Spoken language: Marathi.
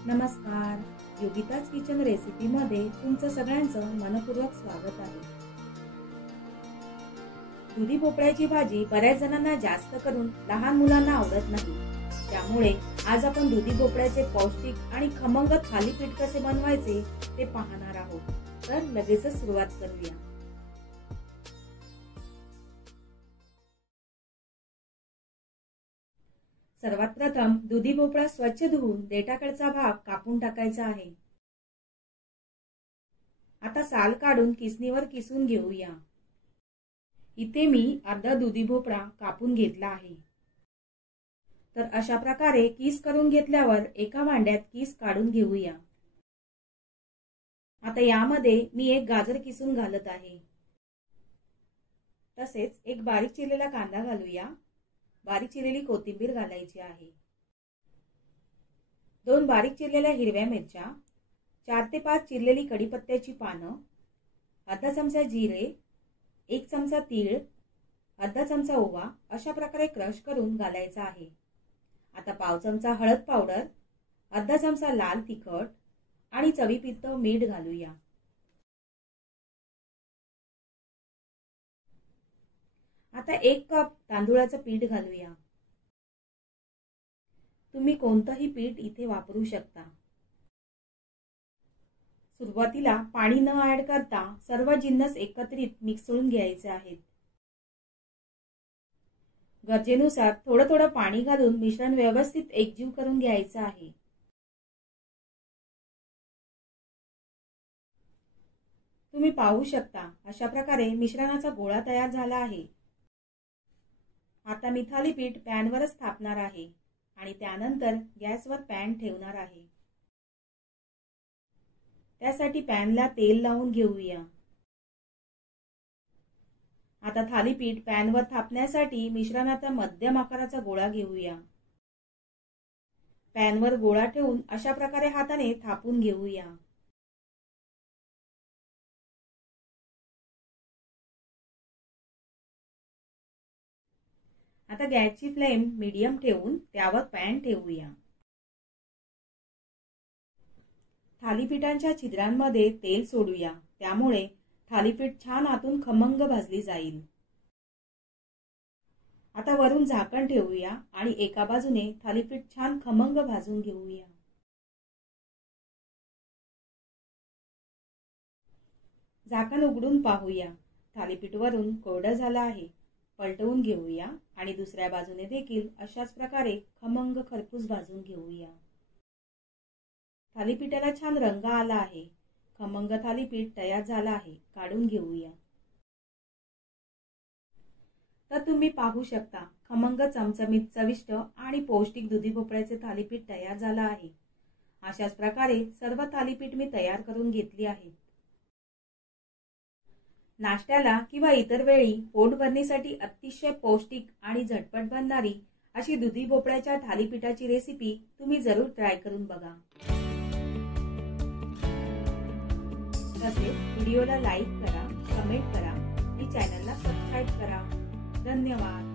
नमस्कार, योगिताज किचन रेसिपी मध्ये तुमचं सगळ्यांचं मनपूर्वक स्वागत आहे। दुधी भोपळ्याची भाजी बऱ्याच जणांना जास्त करून लहान मुलांना आवडत नाही। त्यामुळे आज आपण दुधी भोपळ्याचे पौष्टिक आणि खमंग थालीपीठ कसे बनवायचे ते पाहणार आहोत। तर लगेचच सुरुवात करूया। सर्वात प्रथम दुधी भोपळा स्वच्छ धुवून देठाकडचा भाग कापून टाकायचा आहे। आता साल काढून किसणीवर किसून घेऊया। इथे मी अर्धा दुधी भोपळा कापून घेतला आहे। तर अशा प्रकारे किस करून घेतल्यावर एका भांड्यात किस काढून घेऊया। आता यामध्ये मी एक गाजर किसून घालत आहे। तसेच एक बारीक चिरलेला कांदा घालूया। बारीक चिरलेली कोथिंबीर घालायची आहे। 2 बारीक चिरलेल्या हिरव्या मिरच्या, 4 ते 5 चिरलेली कढीपत्त्याची पानं, अर्धा चमचा जिरे, 1 चमचा तीळ, अर्धा चमचा ओवा अशा प्रकारे क्रश करून घालायचा आहे। आता पाव चमचा हळद पावडर, अर्धा चमचा लाल तिखट आणि चवीपुरतं मीठ घालूया। आता 1 कप तांदूळाचं पीठ घालूया। तुम्ही कोणतंही पीठ इथे वापरू शकता। सुरुवातीला पाणी न ऍड करता सर्व जिन्नस एकत्रित मिसळून घ्यायचे आहेत। गरजेनुसार थोडं थोडं पाणी घालून मिश्रण व्यवस्थित एकजीव करून घ्यायचं आहे। तुम्ही पाहू शकता अशा प्रकारे मिश्रणाचा गोळा तयार झाला आहे। आता मी थालीपीठ पॅनवरच थापणार आहे आणि त्यानंतर गॅसवर पॅन ठेवणार आहे। त्यासाठी पॅनला तेल लावून घेऊया। आता थालीपीठ पॅनवर थापण्यासाठी मिश्रणाचा मध्यम आकाराचा गोळा घेऊया। पॅनवर गोळा ठेवून अशा प्रकारे हाताने थापून घेऊया। आता गॅसची फ्लेम मीडियम ठेवून त्यावर पॅन ठेवूया। थालीपीठांच्या छिद्रांमध्ये तेल सोडूया, त्यामुळे थालीपीठ छान आतून खमंग भाजली जाईल। आता वरून झाकण ठेवूया आणि एका बाजूने थालीपीठ छान खमंग भाजून घेऊया। झाकण उघडून पाहूया, थालीपीठ वरून कोरडं झालं आहे। पलटवून घेऊया आणि दुसऱ्या बाजूने देखील अशाच प्रकारे खमंग खरपूस भाजून घेऊया। थालीपीठाला छान रंग आला आहे। खमंग थालीपीठ तयार झालं आहे। काढून घेऊया। तर तुम्ही पाहू शकता खमंग चमचमीत चविष्ट आणि पौष्टिक दुधी भोपळ्याचे थालीपीठ तयार झालं आहे। अशाच प्रकारे सर्व थालीपीठ मी तयार करून घेतली आहेत। नाश्त्याला किंवा इतर वेळी पोटभरणीसाठी अतिशय पौष्टिक आणि झटपट बनणारी अशी दुधी भोपळ्याच्या थालीपीठाची रेसिपी तुम्ही जरूर ट्राय करून बघा। तसेच व्हिडिओला लाईक करा, कमेंट करा आणि चॅनलला सबस्क्राइब करा। धन्यवाद।